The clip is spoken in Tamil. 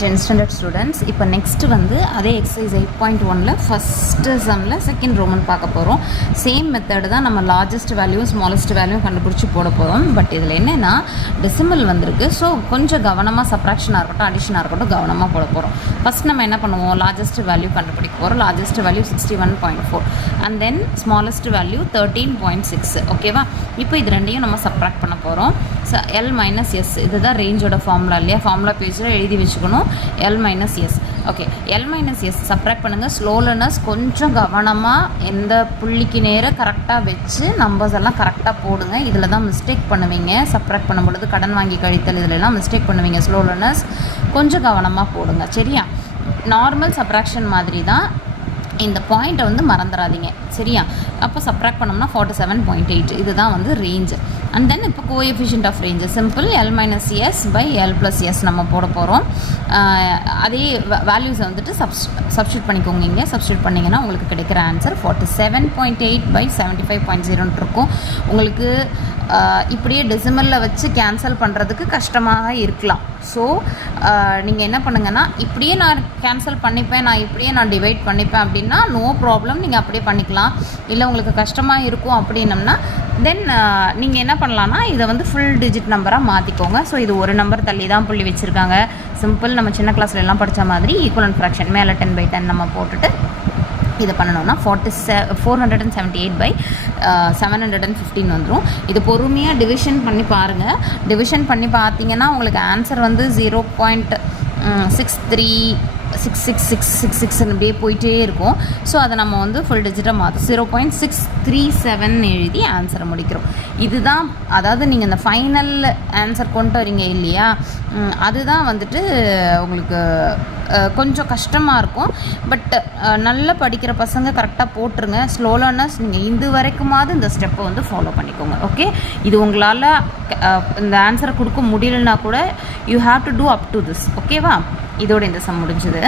10th standard students. இப்போ நெக்ஸ்ட் வந்து அதே எக்ஸசைஸ் 8.1ல ஃபஸ்ட்டு சம்மில் செகண்ட் ரோமன் பார்க்க போகிறோம். சேம் மெத்தடு தான் நம்ம லார்ஜஸ்ட் வேல்யூ ஸ்மாலஸ்ட் வேல்யூ கண்டுபிடிச்சி போட போகிறோம். பட் இதில் என்னென்னா டெசிமல் வந்திருக்கு. ஸோ கொஞ்சம் கவனமாக சப்ராக்ஷனாக இருக்கட்டும் அடிஷனாக இருக்கட்டும் கவனமாக போட போகிறோம். ஃபஸ்ட் நம்ம என்ன பண்ணுவோம், லார்ஜஸ்ட் வேல்யூ கண்டுபிடிக்க போகிறோம். Largest value 61.4 and then smallest value 13.6. ஓகேவா? இப்போ இது ரெண்டையும் நம்ம சப்ராக்ட் பண்ண போகிறோம். எல் மைனஸ் எஸ் இதுதான் ரேஞ்சோட ஃபார்முலா இல்லையா? ஃபார்முலா பேஜில் எழுதி வச்சுக்கணும். L minus S. Okay, L minus S subtract பண்ணுங்கள். ஸ்லோலனஸ் கொஞ்சம் கவனமாக எந்த புள்ளிக்கு நேராக கரெக்டாக வச்சு நம்பர்ஸ் எல்லாம் கரெக்டாக போடுங்க. இதில் தான் மிஸ்டேக் பண்ணுவீங்க. சப்ராக்ட் பண்ணும்பொழுது கடன் வாங்கி கழித்தல் இதிலெல்லாம் மிஸ்டேக் பண்ணுவீங்க. ஸ்லோலனஸ் கொஞ்சம் கவனமாக போடுங்க. சரியா? நார்மல் சப்ராக்ஷன் மாதிரி தான். இந்த பாயிண்ட்டை வந்து மறந்துடாதீங்க. சரியா? அப்போ சப்ராக்ட் பண்ணோம்னா 47.8 இதுதான் வந்து ரேஞ்சு. அண்ட் தென் இப்போ coefficient of range simple L minus S by L plus S நம்ம போட போகிறோம். அதே வேல்யூஸை வந்துட்டு சப்ஸ்டியூட் பண்ணிக்கோங்க. இங்கே சப்ஸ்டியூட் பண்ணிங்கன்னா உங்களுக்கு கிடைக்கிற ஆன்சர் 47.8 பை 75.0 இருக்கும். உங்களுக்கு இப்படியே டெசிமலில் வச்சு கேன்சல் பண்ணுறதுக்கு கஷ்டமாக இருக்கலாம். ஸோ நீங்கள் என்ன பண்ணுங்கன்னா, இப்படியே நான் கேன்சல் பண்ணிப்பேன், நான் இப்படியே நான் டிவைட் பண்ணிப்பேன் அப்படின்னா நோ ப்ராப்ளம், நீங்கள் அப்படியே பண்ணிக்கலாம். இல்லை உங்களுக்கு கஷ்டமாக இருக்கும் அப்படின்னம்னா தென் நீங்கள் என்ன பண்ணலான்னா இதை வந்து ஃபுல் டிஜிட் நம்பராக மாற்றிக்கோங்க. ஸோ இது ஒரு நம்பர் தள்ளி தான் புள்ளி வச்சுருக்காங்க. சிம்பிள் நம்ம சின்ன கிளாஸ்ல எல்லாம் படித்த மாதிரி ஈக்குவலன்ட் ஃப்ராக்ஷன் மேலே 10/10 நம்ம போட்டுட்டு இதை பண்ணணும்னா 478 பை 715 வந்துடும். இது பொறுமையாக டிவிஷன் பண்ணி பாருங்கள். டிவிஷன் பண்ணி பார்த்தீங்கன்னா உங்களுக்கு ஆன்சர் வந்து 0.6366666 அப்படியே போயிட்டே இருக்கும். ஸோ அதை நம்ம வந்து ஃபுல் டிஜிட்டாக மாற்றும் 0.637 எழுதி ஆன்சரை முடிக்கிறோம். இதுதான், அதாவது நீங்கள் இந்த ஃபைனல் ஆன்சர் கொண்டு வரீங்க இல்லையா, அதுதான் வந்துட்டு உங்களுக்கு கொஞ்சம் கஷ்டமாக இருக்கும். பட் நல்லா படிக்கிற பசங்க கரெக்டாக போட்டுருங்க. ஸ்லோ லேர்னர்ஸ் நீங்கள் இது வரைக்குமாவது இந்த ஸ்டெப்பை வந்து ஃபாலோ பண்ணிக்கோங்க. ஓகே, இது உங்களால் இந்த ஆன்சரை கொடுக்க முடியலன்னா கூட you have to do up to this. ஓகேவா? இதோட இந்த சம் முடிஞ்சது.